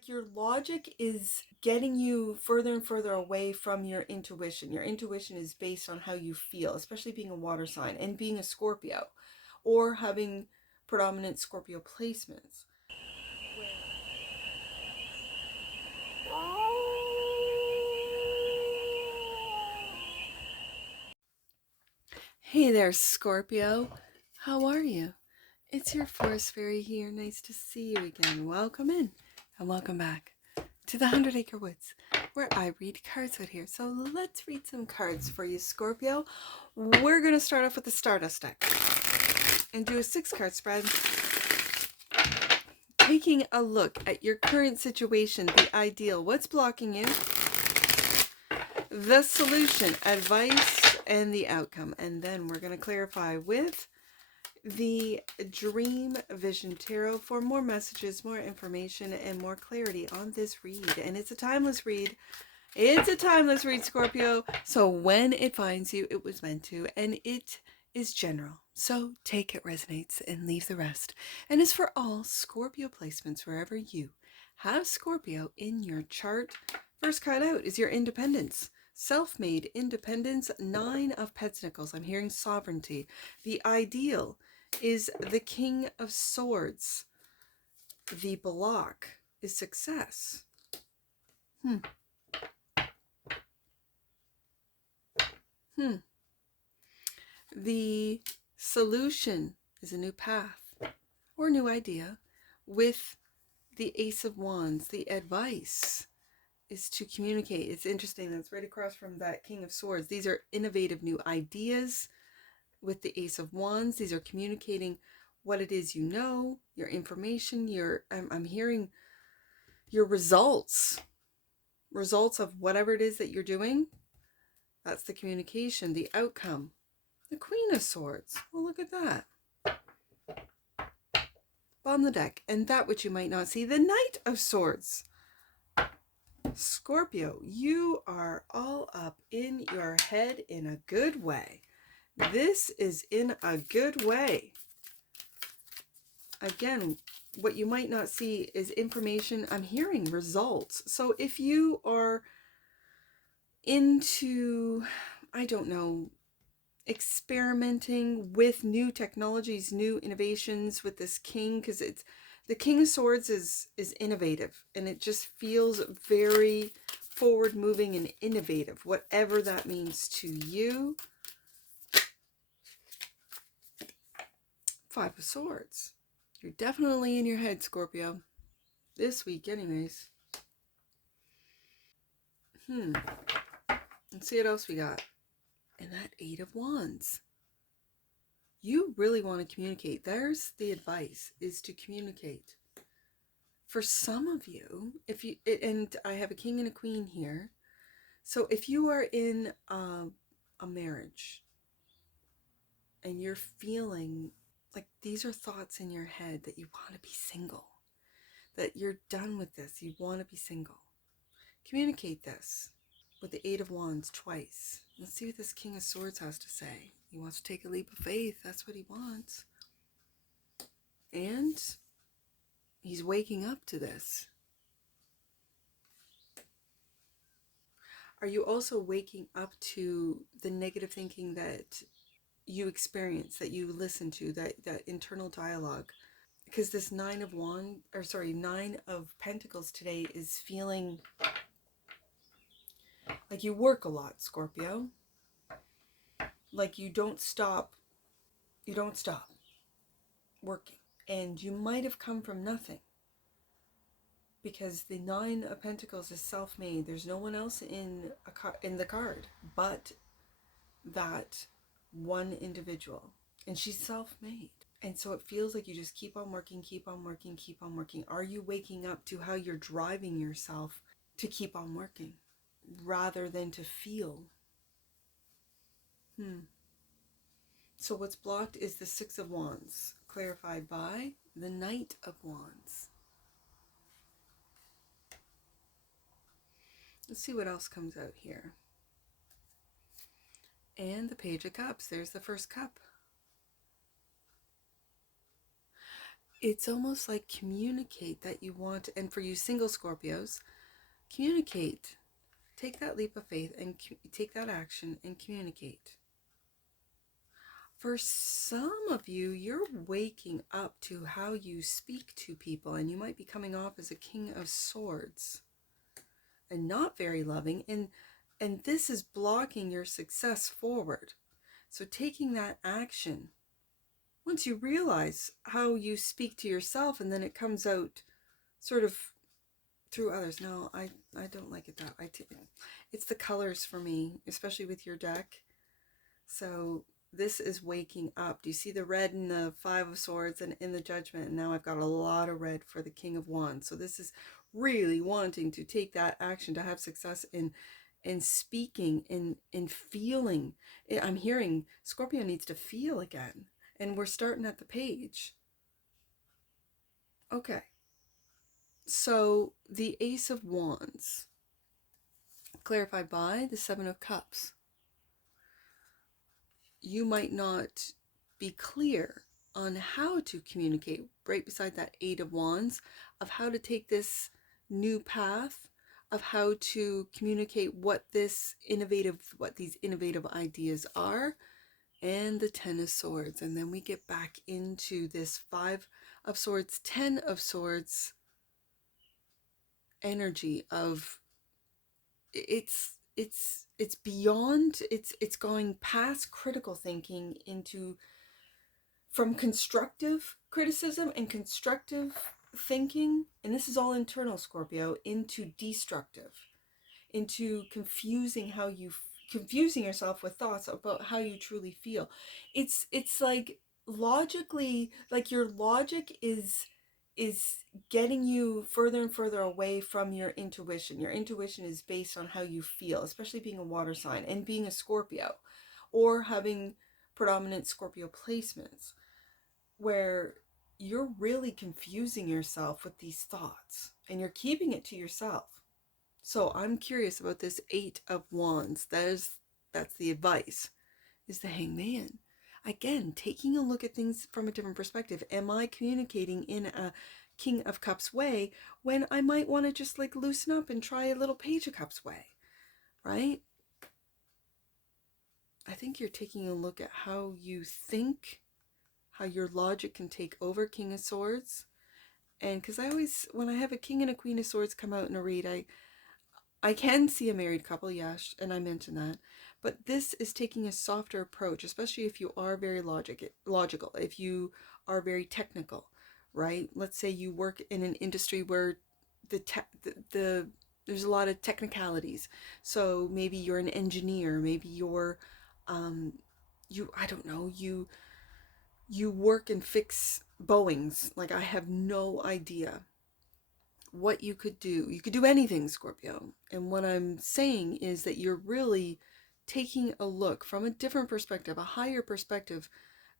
like your logic is getting you further and further away from your intuition. Your intuition is based on how you feel, especially being a water sign and being a Scorpio or having predominant Scorpio placements. Hey there, Scorpio. How are you? It's your forest fairy here. Nice to see you again. Welcome in and welcome back to the 100 Acre Woods, where I read cards out here. So let's read some cards for you, Scorpio. We're going to start off with the Stardust deck and do a 6-card spread, taking a look at your current situation, the ideal, what's blocking you, the solution, advice, and the outcome. And then we're going to clarify with the Dream Vision Tarot for more messages, more information, and more clarity on this read. And it's a timeless read. It's a timeless read, Scorpio. So when it finds you, it was meant to, and it is general. So take it resonates and leave the rest. And it's for all Scorpio placements wherever you have Scorpio in your chart. First card out is your independence. Self-made independence, 9 of Pentacles. I'm hearing sovereignty. The ideal is the King of Swords. The block is success. The solution is a new path or new idea with the Ace of Wands. The advice is to communicate. It's interesting. That's right across from that King of Swords. These are innovative new ideas with the Ace of Wands. These are communicating what it is you know, your information, I'm hearing your results of whatever it is that you're doing. That's the communication, the outcome. The Queen of Swords. Well, look at that. On the deck. And that which you might not see, the Knight of Swords. Scorpio, you are all up in your head in a good way. This is in a good way. Again, what you might not see is information. I'm hearing results. So if you are into, I don't know, experimenting with new technologies, new innovations with this king, because it's the King of Swords is innovative, and it just feels very forward moving and innovative, whatever that means to you. 5 of Swords. You're definitely in your head, Scorpio. This week anyways. Let's see what else we got. And that 8 of Wands. You really want to communicate. There's the advice, is to communicate. For some of you, and I have a king and a queen here. So if you are in a marriage and you're feeling like these are thoughts in your head that you want to be single, that you're done with this, you want to be single, communicate this with the 8 of Wands twice. Let's see what this King of Swords has to say. He wants to take a leap of faith. That's what he wants. And he's waking up to this. Are you also waking up to the negative thinking that you experience, that you listen to, that internal dialogue? Because this 9 of Pentacles today is feeling like you work a lot, Scorpio. Like you don't stop working. And you might have come from nothing. Because the 9 of Pentacles is self-made. There's no one else in the card but that one individual. And she's self-made. And so it feels like you just keep on working, keep on working, keep on working. Are you waking up to how you're driving yourself to keep on working rather than to feel? So what's blocked is the 6 of Wands, clarified by the Knight of Wands. Let's see what else comes out here. And the Page of Cups. There's the first cup. it's almost like communicate that you want. And for you single Scorpios, communicate. Take that leap of faith and take that action and communicate. For some of you, you're waking up to how you speak to people, and you might be coming off as a King of Swords and not very loving, and this is blocking your success forward. So taking that action, once you realize how you speak to yourself, and then it comes out sort of through others. No, I don't like it that way. It's the colors for me, especially with your deck. So this is waking up. Do you see the red in the Five of Swords and in the Judgment? And now I've got a lot of red for the King of Wands. So this is really wanting to take that action to have success in speaking, in feeling. I'm hearing Scorpio needs to feel again. And we're starting at the page. Okay. So the Ace of Wands, clarified by the Seven of Cups. You might not be clear on how to communicate, right beside that Eight of Wands, of how to take this new path, of how to communicate what these innovative ideas are, and the Ten of Swords. And then we get back into this Five of Swords, Ten of Swords energy of it's beyond, it's going past critical thinking into, from constructive criticism and constructive thinking, and this is all internal Scorpio, into destructive, into confusing yourself with thoughts about how you truly feel. It's like logically, like your logic is getting you further and further away from your intuition. Your intuition is based on how you feel, especially being a water sign and being a Scorpio, or having predominant Scorpio placements, where you're really confusing yourself with these thoughts and you're keeping it to yourself. So I'm curious about this Eight of Wands. That's the advice, is the Hangman. Again, taking a look at things from a different perspective. Am I communicating in a King of Cups way when I might want to just like loosen up and try a little Page of Cups way, right? I think you're taking a look at how you think, how your logic can take over King of Swords. And because I always, when I have a King and a Queen of Swords come out in a read, I can see a married couple, yes, and I mentioned that. But this is taking a softer approach, especially if you are very logical, if you are very technical, right? Let's say you work in an industry where there's a lot of technicalities. So maybe you're an engineer, maybe you're I don't know, you work and fix Boeings. Like, I have no idea what you could do. You could do anything, Scorpio. And what I'm saying is that you're really taking a look from a different perspective, a higher perspective,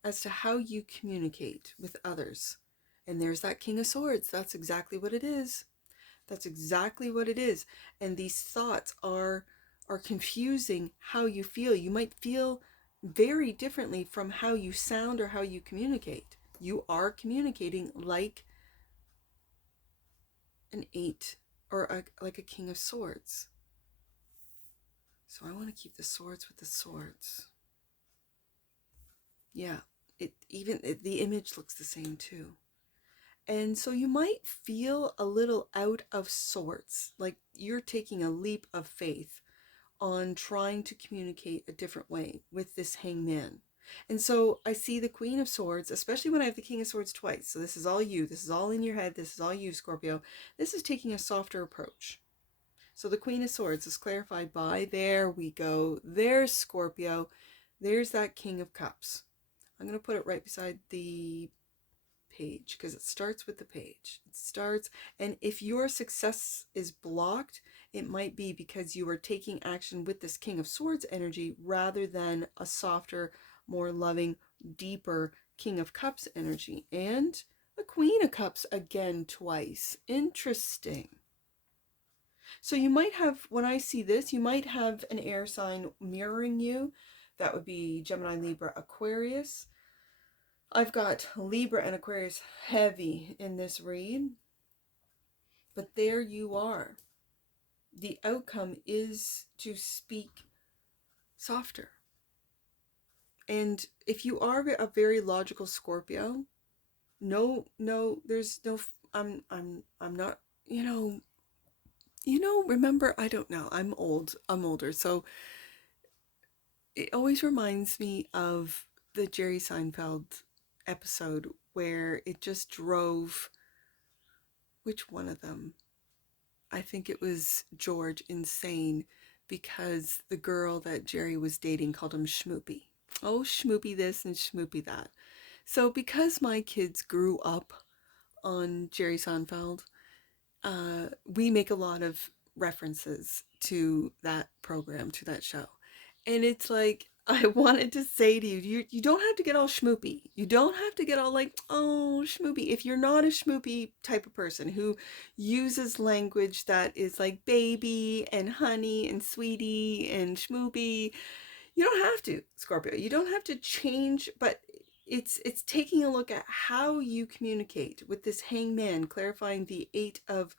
as to how you communicate with others. And there's that King of Swords. That's exactly what it is. That's exactly what it is. And these thoughts are confusing how you feel. You might feel very differently from how you sound or how you communicate. You are communicating like an Eight or like a King of Swords. So I want to keep the swords with the swords. Yeah, the image looks the same too. And so you might feel a little out of sorts, like you're taking a leap of faith on trying to communicate a different way with this Hangman. And so I see the Queen of Swords, especially when I have the King of Swords twice. So this is all you. This is all in your head. This is all you, Scorpio. This is taking a softer approach. So the Queen of Swords is clarified by, there we go. There's Scorpio. There's that King of Cups. I'm going to put it right beside the page because it starts with the page. It starts, and if your success is blocked, it might be because you are taking action with this King of Swords energy rather than a softer, more loving, deeper King of Cups energy. And the Queen of Cups again twice. Interesting. So you might have, when I see this, you might have an air sign mirroring you. That would be Gemini, Libra, Aquarius. I've got Libra and Aquarius heavy in this read, but there you are. The outcome is to speak softer. And if you are a very logical Scorpio, no, there's no, I'm not, remember, I don't know, I'm older, so it always reminds me of the Jerry Seinfeld episode where it just drove, which one of them? I think it was George, insane because the girl that Jerry was dating called him Schmoopy. Oh, Schmoopy this and Schmoopy that. So because my kids grew up on Jerry Seinfeld, we make a lot of references to that program, to that show. And it's like, I wanted to say to you, you don't have to get all schmoopy. You don't have to get all like, oh, schmoopy. If you're not a schmoopy type of person who uses language that is like baby and honey and sweetie and schmoopy, you don't have to, Scorpio. You don't have to change, but it's taking a look at how you communicate with this hangman, clarifying the 8 of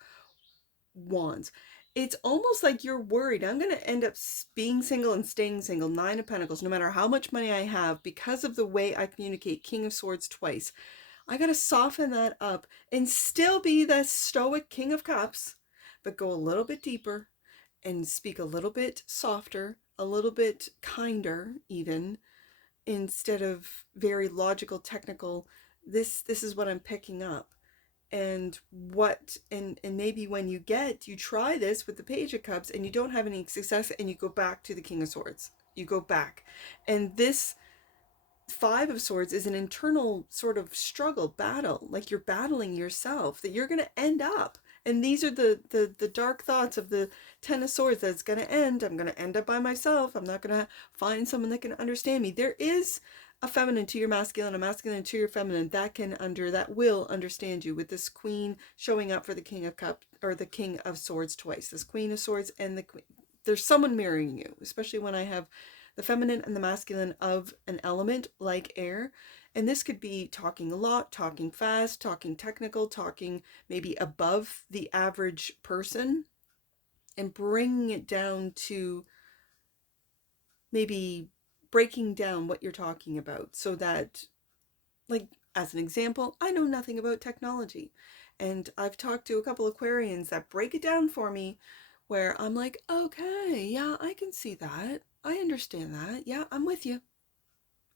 Wands. It's almost like you're worried, I'm going to end up being single and staying single, 9 of Pentacles, no matter how much money I have, because of the way I communicate. King of Swords twice. I got to soften that up and still be the stoic King of Cups, but go a little bit deeper and speak a little bit softer, a little bit kinder even, instead of very logical, technical. This is what I'm picking up. And maybe when you try this with the Page of Cups and you don't have any success, and you go back to the King of Swords. You go back. And this 5 of Swords is an internal sort of struggle, battle, like you're battling yourself, that you're going to end up. And these are the dark thoughts of the 10 of Swords, that it's going to end. I'm going to end up by myself. I'm not going to find someone that can understand me. There is a feminine to your masculine, a masculine to your feminine that will understand you, with this Queen showing up for the King of Cups, or the King of Swords twice. This Queen of Swords and the Queen. There's someone mirroring you, especially when I have the feminine and the masculine of an element like air. And this could be talking a lot, talking fast, talking technical, talking maybe above the average person, and bringing it down to maybe breaking down what you're talking about, so that, like, as an example, I know nothing about technology, and I've talked to a couple Aquarians that break it down for me, where I'm like, okay, yeah, I can see that. I understand that. Yeah, I'm with you.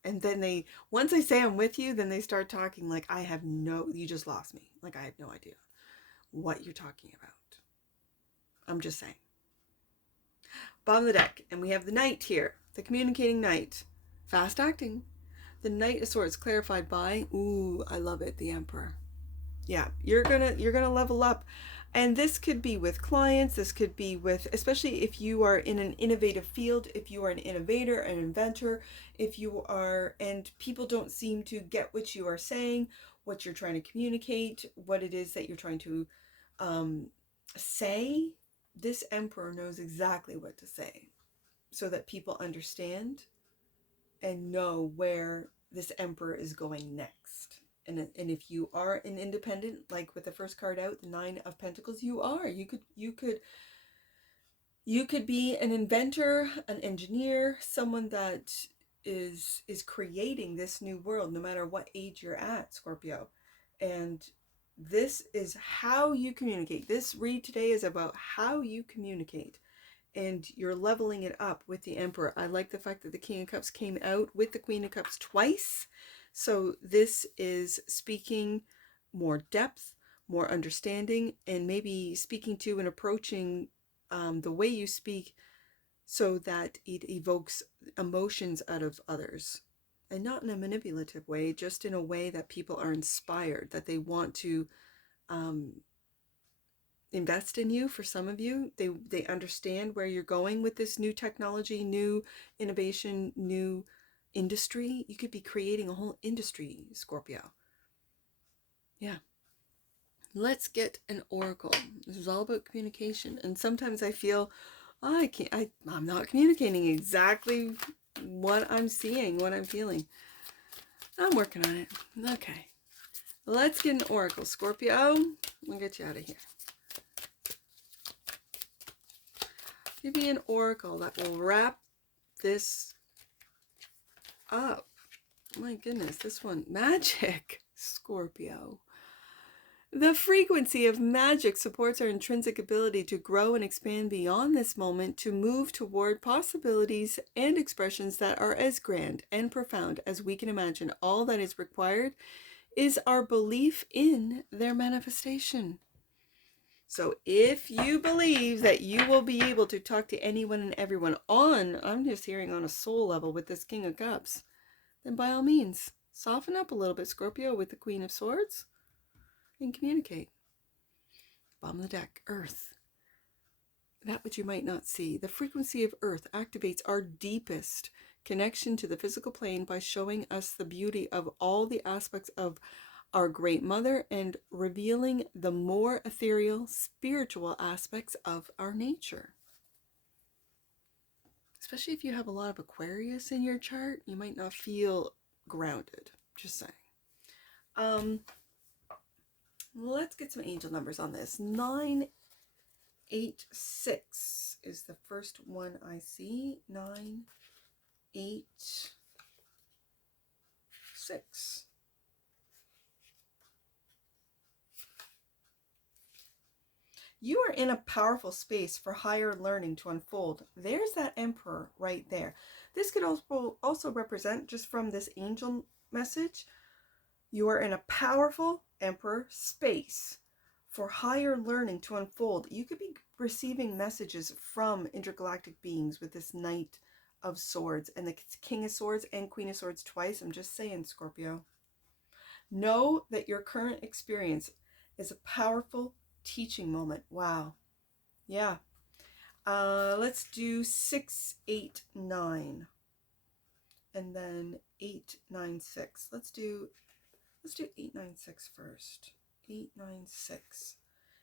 And then once I say I'm with you, then they start talking like you just lost me. Like I have no idea what you're talking about. I'm just saying. Bottom of the deck, and we have the Knight here, the communicating Knight, fast acting. The Knight of Swords clarified by, ooh, I love it, the Emperor. Yeah, you're gonna level up. And this could be with clients, this could be with, especially if you are in an innovative field, if you are an innovator, an inventor, and people don't seem to get what you are saying, what you're trying to communicate, what it is that you're trying to say. This Emperor knows exactly what to say, so that people understand and know where this Emperor is going next. And if you are an independent, like with the first card out, the 9 of Pentacles, you could be an inventor, an engineer, someone that is creating this new world, no matter what age you're at, Scorpio. And this is how you communicate. This read today is about how you communicate, and you're leveling it up with the Emperor. I like the fact that the King of Cups came out with the Queen of Cups twice. So this is speaking more depth, more understanding, and maybe speaking to and approaching the way you speak, so that it evokes emotions out of others. And not in a manipulative way, just in a way that people are inspired, that they want to invest in you. For some of you, they understand where you're going with this new technology, new innovation, new industry. You could be creating a whole industry, Scorpio. Yeah. Let's get an oracle. This is all about communication. And sometimes I feel, oh, I'm not communicating exactly what I'm seeing, what I'm feeling. I'm working on it. Okay. Let's get an oracle, Scorpio. We'll get you out of here. Give me an oracle that will wrap this up. My goodness, this one. Magic, Scorpio. The frequency of magic supports our intrinsic ability to grow and expand beyond this moment, to move toward possibilities and expressions that are as grand and profound as we can imagine. All that is required is our belief in their manifestation. So if you believe that you will be able to talk to anyone and everyone on, I'm just hearing on a soul level with this King of Cups, then by all means, soften up a little bit, Scorpio, with the Queen of Swords and communicate. Bottom of the deck, Earth. That which you might not see. The frequency of Earth activates our deepest connection to the physical plane by showing us the beauty of all the aspects of our Great Mother and revealing the more ethereal, spiritual aspects of our nature. Especially if you have a lot of Aquarius in your chart, you might not feel grounded. Just saying. Let's get some angel numbers on this. 986 is the first one I see. 986. You are in a powerful space for higher learning to unfold. There's that Emperor right there. This could also represent, just from this angel message, you are in a powerful Emperor space for higher learning to unfold. You could be receiving messages from intergalactic beings with this Knight of Swords and the King of Swords and Queen of Swords twice. I'm just saying, Scorpio. Know that your current experience is a powerful teaching moment. Wow. Yeah. Let's do 689 and then 896. Let's do 896 first. 896.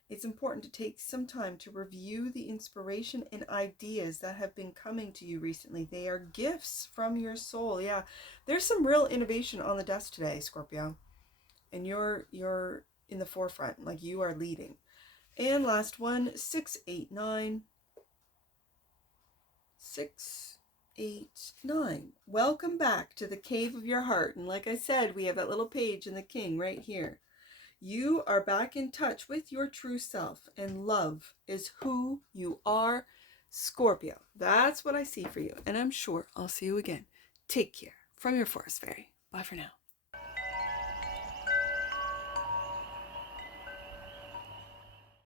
It's important to take some time to review the inspiration and ideas that have been coming to you recently. They are gifts from your soul. Yeah. There's some real innovation on the desk today, Scorpio. And you're in the forefront, like you are leading. And last one, 689. 689. Welcome back to the cave of your heart. And like I said, we have that little page in the King right here. You are back in touch with your true self, and love is who you are, Scorpio. That's what I see for you. And I'm sure I'll see you again. Take care. From your Forest Fairy. Bye for now.